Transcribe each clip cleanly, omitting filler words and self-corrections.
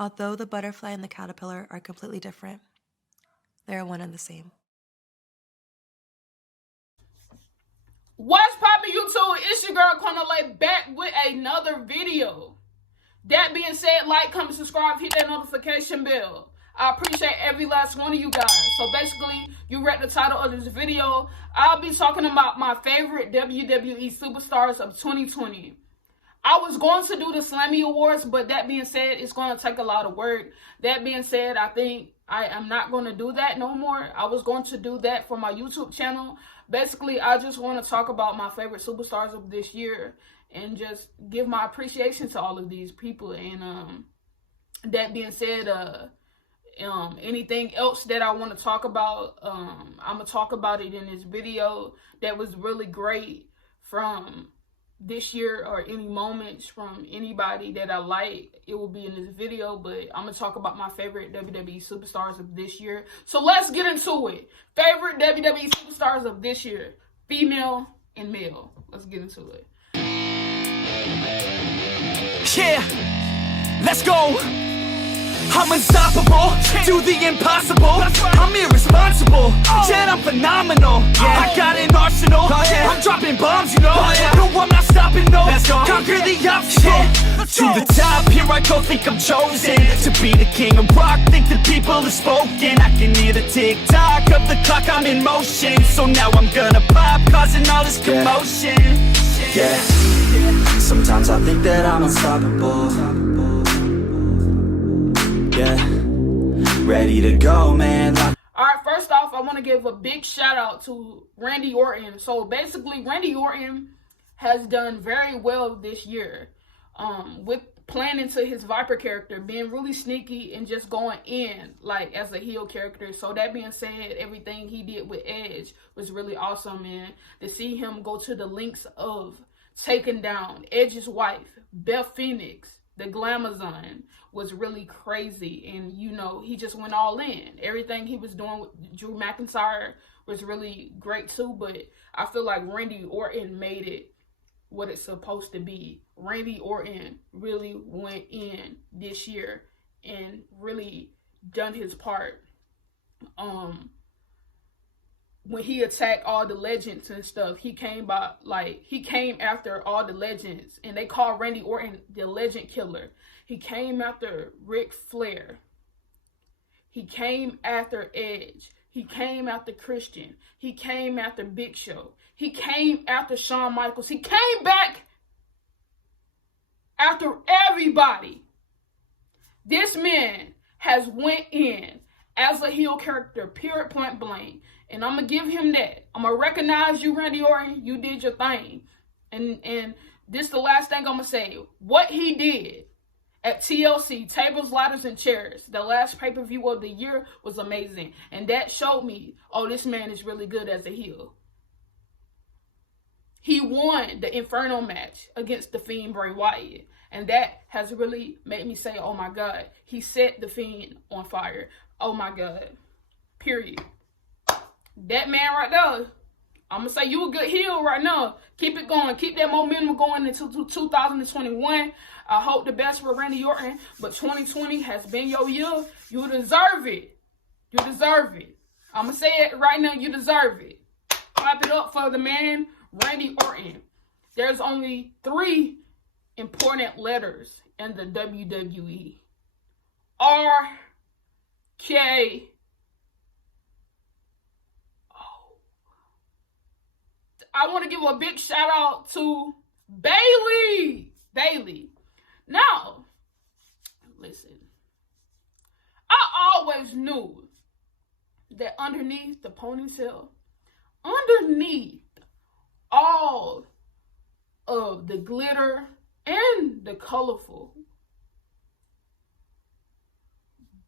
Although the butterfly and the caterpillar are completely different, they are one and the same. What's poppin' YouTube? It's your girl Cornelay back with another video. That being said, like, comment, subscribe, hit that notification bell. I appreciate every last one of you guys. So basically, you read the title of this video. I'll be talking about my favorite WWE superstars of 2020. I was going to do the Slammy Awards, but that being said, it's going to take a lot of work. That being said, I think I am not going to do that no more. I was going to do that for my YouTube channel. Basically, I just want to talk about my favorite superstars of this year and just give my appreciation to all of these people. And that being said, anything else that I want to talk about, I'm going to talk about it in this video that was really great from this year, or any moments from anybody that I like. It will be in this video, but I'm gonna talk about my favorite WWE superstars of this year. So let's get into it. Favorite WWE superstars of this year, female and male. Let's get into it. Yeah, let's go. I'm unstoppable, do the impossible. I'm irresponsible, yet I'm phenomenal. I got an arsenal, I'm dropping bombs, you know. No, I'm not stopping, no. Conquer the obstacle. To the top, here I go, think I'm chosen to be the king of rock, think the people have spoken. I can hear the tick-tock of the clock, I'm in motion. So now I'm gonna pop, causing all this commotion. Yeah, sometimes I think that I'm unstoppable. Yeah, ready to go, man. Alright, first off, I want to give a big shout out to Randy Orton. So basically, Randy Orton has done very well this year with playing into his Viper character, being really sneaky and just going in like as a heel character. So that being said, everything he did with Edge was really awesome, man. To see him go to the lengths of taking down Edge's wife, Beth Phoenix, the Glamazon, was really crazy. And you know, he just went all in. Everything he was doing with Drew McIntyre was really great too, but I feel like Randy Orton made it what it's supposed to be. Randy Orton really went in this year and really done his part. When he attacked all the legends and stuff, he came after all the legends, and they called Randy Orton the legend killer. He came after Ric Flair. He came after Edge. He came after Christian. He came after Big Show. He came after Shawn Michaels. He came back after everybody. This man has went in as a heel character, period, point blank. And I'm going to give him that. I'm going to recognize you, Randy Orton. You did your thing. And this is the last thing I'm going to say. What he did at TLC, Tables, Ladders, and Chairs, the last pay-per-view of the year, was amazing. And that showed me, oh, this man is really good as a heel. He won the Inferno match against the Fiend, Bray Wyatt. And that has really made me say, oh my God, he set the Fiend on fire. Oh my God. Period. That man right there, I'm going to say you a good heel right now. Keep it going. Keep that momentum going into 2021. I hope the best for Randy Orton. But 2020 has been your year. You deserve it. You deserve it. I'm going to say it right now. You deserve it. Clap it up for the man, Randy Orton. There's only 3 important letters in the WWE. R, K, I want to give a big shout out to Bayley. Now, listen. I always knew that underneath the ponytail, underneath all of the glitter and the colorful,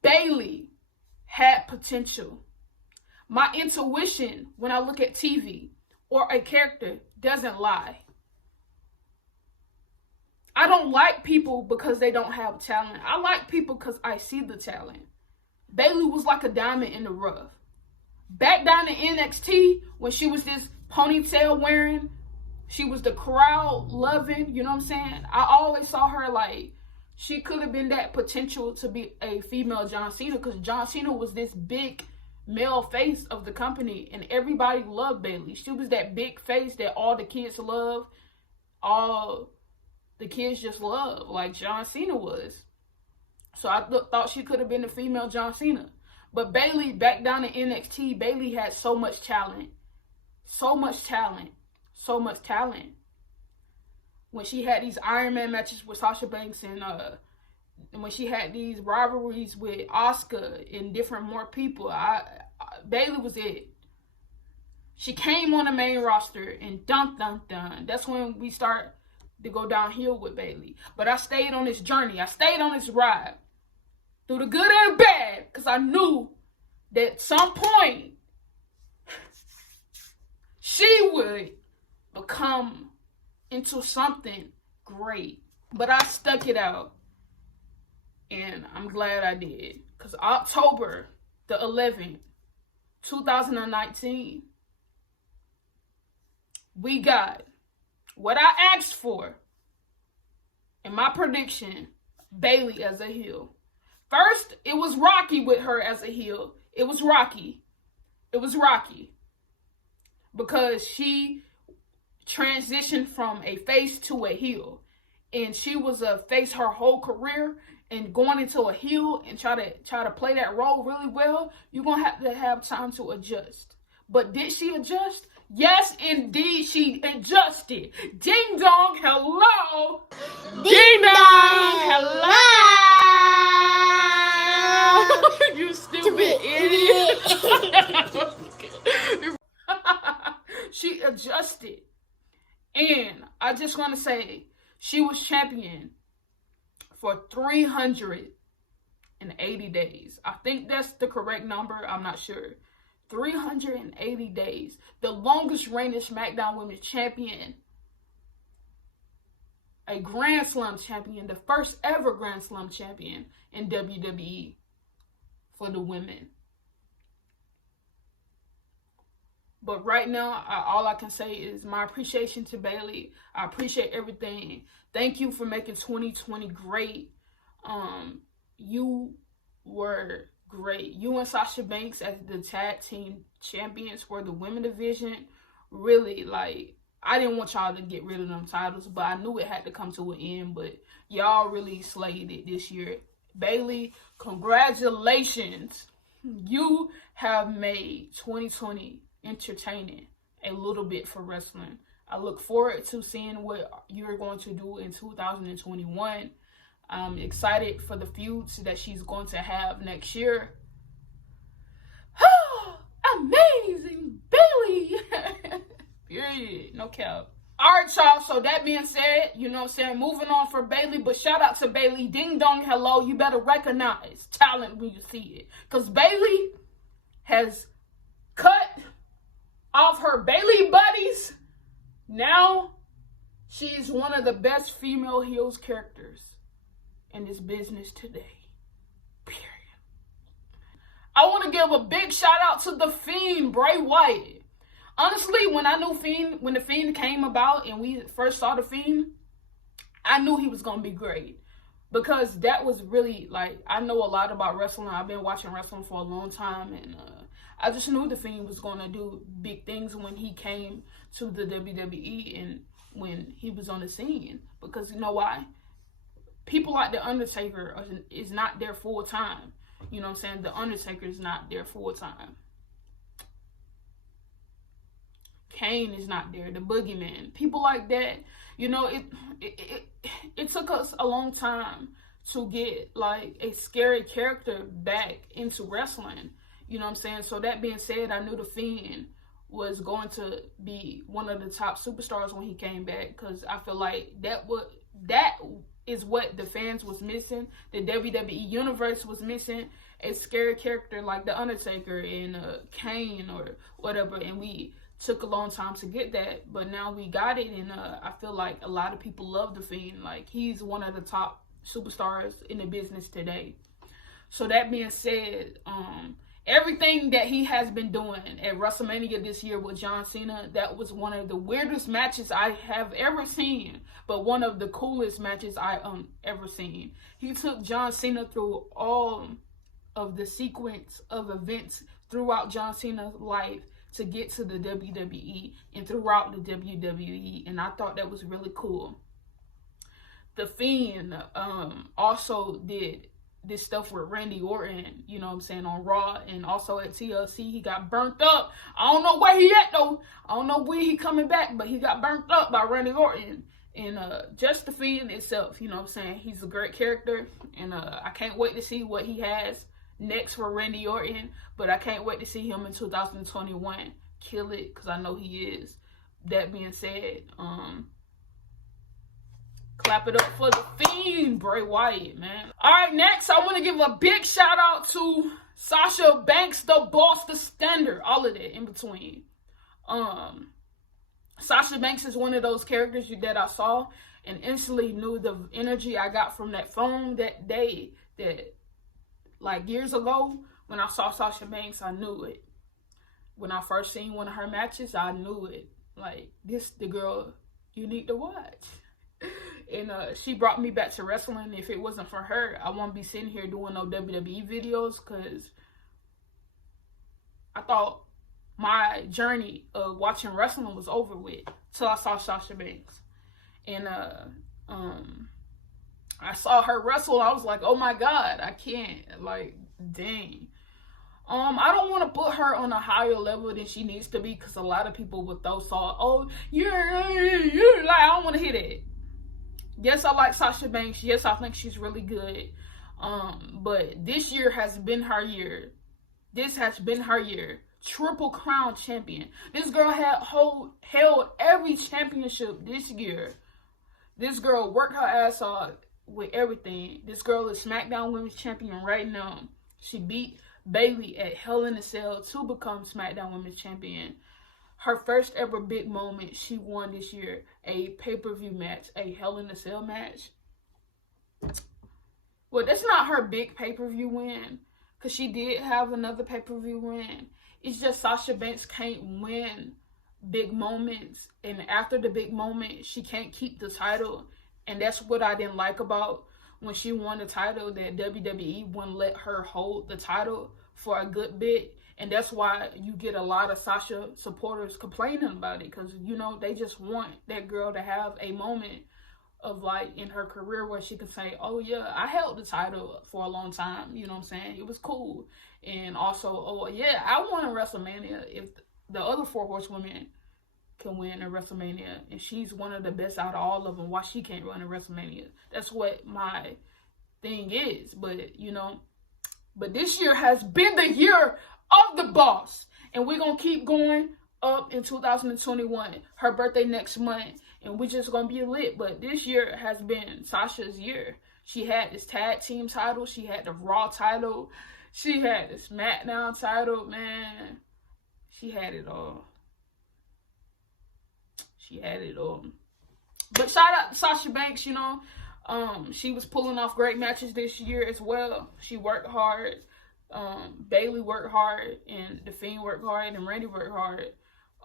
Bayley had potential. My intuition when I look at TV or a character doesn't lie. I don't like people because they don't have talent. I like people because I see the talent. Bayley was like a diamond in the rough. Back down in NXT, when she was this ponytail wearing, she was the crowd loving, you know what I'm saying? I always saw her like, she could have been that potential to be a female John Cena, because John Cena was this big male face of the company and everybody loved Bayley. She was that big face that all the kids love, all the kids just love, like John Cena was. So I thought she could have been the female John Cena. But Bayley, back down in NXT, Bayley had so much talent. So much talent. So much talent. When she had these Iron Man matches with Sasha Banks and when she had these rivalries with Asuka and different more people, Bayley was it. She came on the main roster and dun. That's when we start to go downhill with Bayley. But I stayed on this journey. I stayed on this ride through the good and the bad, because I knew that at some point she would become into something great. But I stuck it out, and I'm glad I did, because October the 11th, 2019, we got what I asked for in my prediction, Bayley as a heel. First, it was rocky with her as a heel. It was rocky. Because she transitioned from a face to a heel. And she was a face her whole career. And going into a heel and try to play that role really well, you're going to have time to adjust. But did she adjust? Yes, indeed, she adjusted. Ding dong, hello. Ding dong, hello. You stupid idiot. She adjusted. And I just want to say, she was champion for 380 days. I think that's the correct number. I'm not sure. 380 days. The longest reigning SmackDown Women's Champion. A Grand Slam champion. The first ever Grand Slam champion in WWE for the women. But right now, all I can say is my appreciation to Bayley. I appreciate everything. Thank you for making 2020 great. You were great. You and Sasha Banks as the tag team champions for the women division. Really, like, I didn't want y'all to get rid of them titles, but I knew it had to come to an end. But y'all really slayed it this year. Bayley, congratulations. You have made 2020 entertaining a little bit for wrestling. I look forward to seeing what you're going to do in 2021. I'm excited for the feuds that she's going to have next year. Amazing Bayley. Period. No cap. Alright, y'all. So that being said, you know what I'm saying, moving on for Bayley, but shout out to Bayley. Ding dong, hello. You better recognize talent when you see it. Because Bayley has cut off her Bayley buddies. Now, she is one of the best female heels characters in this business today. Period. I want to give a big shout out to the Fiend, Bray Wyatt. Honestly, when the Fiend came about and we first saw the Fiend, I knew he was going to be great. Because that was really, like, I know a lot about wrestling. I've been watching wrestling for a long time, and I just knew the Fiend was going to do big things when he came to the WWE and when he was on the scene. Because you know why? People like The Undertaker is not there full time. You know what I'm saying? The Undertaker is not there full time. Kane is not there. The Boogeyman. People like that. You know, it took us a long time to get, like, a scary character back into wrestling. You know what I'm saying? So that being said, I knew the Fiend was going to be one of the top superstars when he came back, because I feel like that is what the fans was missing. The WWE universe was missing a scary character like The Undertaker and Kane or whatever, and we took a long time to get that, but now we got it, and I feel like a lot of people love the Fiend. Like, he's one of the top superstars in the business today. So that being said, everything that he has been doing at WrestleMania this year with John Cena, that was one of the weirdest matches I have ever seen, but one of the coolest matches I ever seen. He took John Cena through all of the sequence of events throughout John Cena's life to get to the WWE and throughout the WWE, and I thought that was really cool. The Fiend also did this stuff with Randy Orton, you know what I'm saying, on Raw, and also at TLC. He got burnt up. I don't know where he at though. I don't know when he coming back, but he got burnt up by Randy Orton. And just the Fiend itself, you know what I'm saying, he's a great character, and I can't wait to see what he has next for Randy Orton, but I can't wait to see him in 2021 kill it, because I know he is. That being said, clap it up for the Fiend, Bray Wyatt, man. All right, next, I want to give a big shout out to Sasha Banks, the boss, the standard, all of that in between. Sasha Banks is one of those characters that I saw and instantly knew the energy I got from that phone that day, that like years ago when I saw Sasha Banks, I knew it. When I first seen one of her matches, I knew it. Like, this the girl you need to watch. And she brought me back to wrestling. If it wasn't for her, I won't be sitting here doing no WWE videos, because I thought my journey of watching wrestling was over with till I saw Sasha Banks. And I saw her wrestle. I was like, oh my God, I can't. Like, dang. I don't want to put her on a higher level than she needs to be, because a lot of people with those thoughts, oh, you're like, I don't want to hear that. Yes, I like Sasha Banks. Yes, I think she's really good. But this year has been her year. This has been her year. Triple Crown champion. This girl held every championship this year. This girl worked her ass off with everything. This girl is SmackDown Women's Champion right now. She beat Bayley at Hell in a Cell to become SmackDown Women's Champion. Her first ever big moment, she won this year a pay-per-view match, a Hell in a Cell match. Well, that's not her big pay-per-view win, because she did have another pay-per-view win. It's just Sasha Banks can't win big moments, and after the big moment, she can't keep the title. And that's what I didn't like about when she won the title, that WWE wouldn't let her hold the title for a good bit. And that's why you get a lot of Sasha supporters complaining about it, because, you know, they just want that girl to have a moment of, like, in her career where she can say, oh yeah, I held the title for a long time, you know what I'm saying, it was cool. And also, oh yeah, I won a WrestleMania. If the other 4 horsewomen can win a WrestleMania, and she's one of the best out of all of them, why she can't run a WrestleMania? That's what my thing is. But, you know, but this year has been the year of the boss, and we're gonna keep going up in 2021. Her birthday next month, and we're just gonna be lit. But this year has been Sasha's year. She had this tag team title, she had the Raw title, she had the SmackDown title, man. She had it all. She had it all. But shout out to Sasha Banks, you know. She was pulling off great matches this year as well. She worked hard. Bayley worked hard, and the Fiend worked hard, and Randy worked hard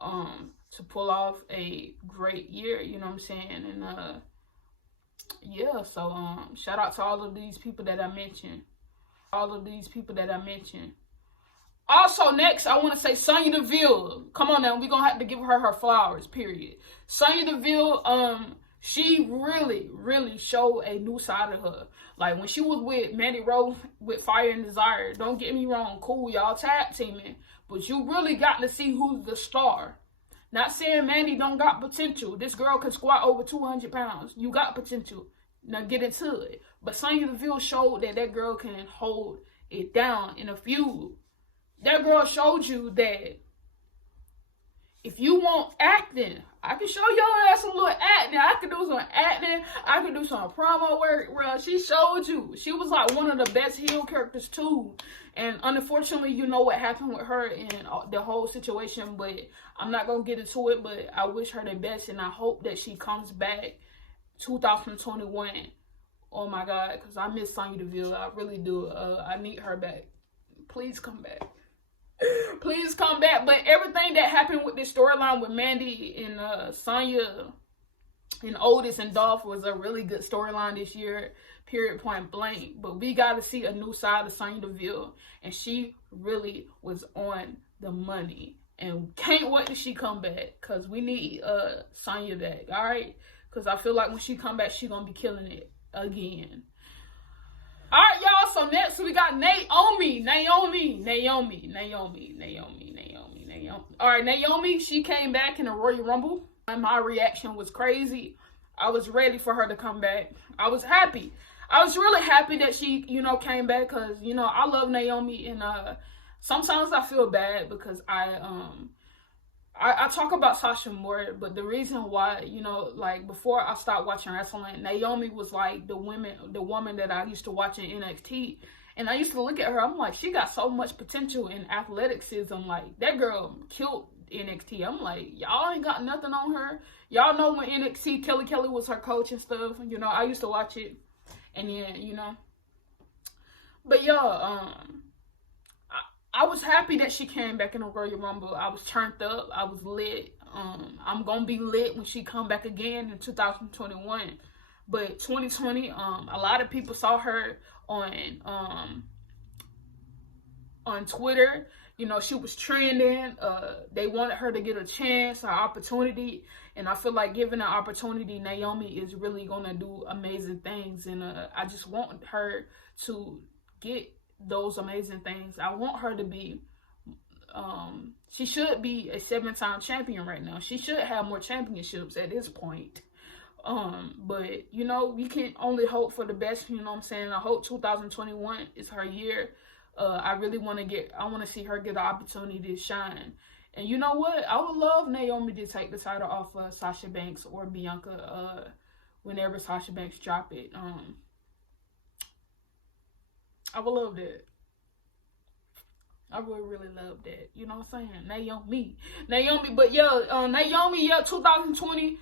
to pull off a great year, you know what I'm saying? And yeah, so shout out to all of these people that I mentioned. Also, next, I want to say Sonya Deville. Come on now, we're going to have to give her flowers, period. Sonya Deville, she really, really showed a new side of her. Like, when she was with Mandy Rose with Fire and Desire, don't get me wrong, cool, y'all tag teaming, but you really got to see who's the star. Not saying Mandy don't got potential. This girl can squat over 200 pounds. You got potential. Now get into it. But Sonya Deville showed that girl can hold it down in a feud. That girl showed you that if you want acting, I can show y'all some little acting. I can do some acting. I can do some promo work, bro. She showed you. She was like one of the best heel characters too. And unfortunately, you know what happened with her and the whole situation. But I'm not going to get into it. But I wish her the best. And I hope that she comes back 2021. Oh my God. Because I miss Sonya Deville. I really do. I need her back. Please come back. Please come back. But everything that happened with this storyline with Mandy and Sonya and Otis and Dolph was a really good storyline this year, period, point blank. But we got to see a new side of Sonya Deville, and she really was on the money. And can't wait till she come back, because we need Sonya back, all right? Because I feel like when she come back, she going to be killing it again. All right, y'all. So next we got Naomi. All right, Naomi, she came back in the Royal Rumble, and my reaction was crazy. I was ready for her to come back. I was happy. I was really happy that she, came back, because, I love Naomi, and sometimes I feel bad because I talk about Sasha more, but the reason why, like before I stopped watching wrestling, Naomi was like the woman that I used to watch in NXT. And I used to look at her, I'm like, she got so much potential in athleticism. Like, that girl killed NXT. I'm like, y'all ain't got nothing on her. Y'all know when NXT, Kelly was her coach and stuff. I used to watch it. And then, But y'all, I was happy that she came back in the Royal Rumble. I was turned up. I was lit. I'm going to be lit when she come back again in 2021. But 2020, a lot of people saw her on Twitter. She was trending. They wanted her to get a chance, an opportunity. And I feel like given an opportunity, Naomi is really going to do amazing things. And I just want her to get those amazing things. I want her to be, she should be a 7-time champion right now. She should have more championships at this point. But we can only hope for the best, what I'm saying? I hope 2021 is her year. I really want to see her get the opportunity to shine. And you know what? I would love Naomi to take the title off of Sasha Banks or Bianca, whenever Sasha Banks drop it. I would love that. I would really love that. You know what I'm saying? Naomi. But Naomi, 2020,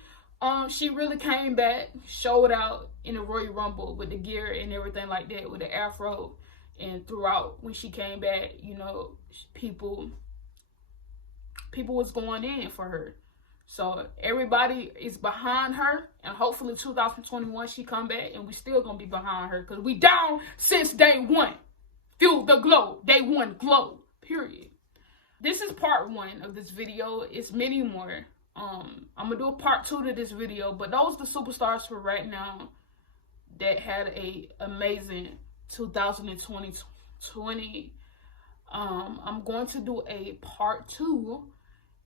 she really came back, showed out in the Royal Rumble with the gear and everything like that, with the afro. And throughout, when she came back, people was going in for her. So everybody is behind her, and hopefully 2021 she come back, and we still gonna be behind her, because we down since day one. Fuel the glow. Day one glow. Period. This is part 1 of this video. It's many more. I'm gonna do a part 2 to this video, but those are the superstars for right now that had a amazing 2020. I'm going to do a part 2,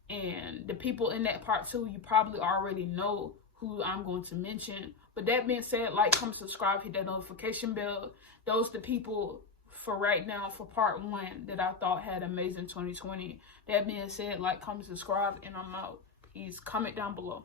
and the people in that part 2, you probably already know who I'm going to mention. But that being said, like, comment, subscribe, hit that notification bell. Those are the people for right now for part 1 that I thought had amazing 2020. That being said, like, comment, subscribe, and I'm out. Please comment down below.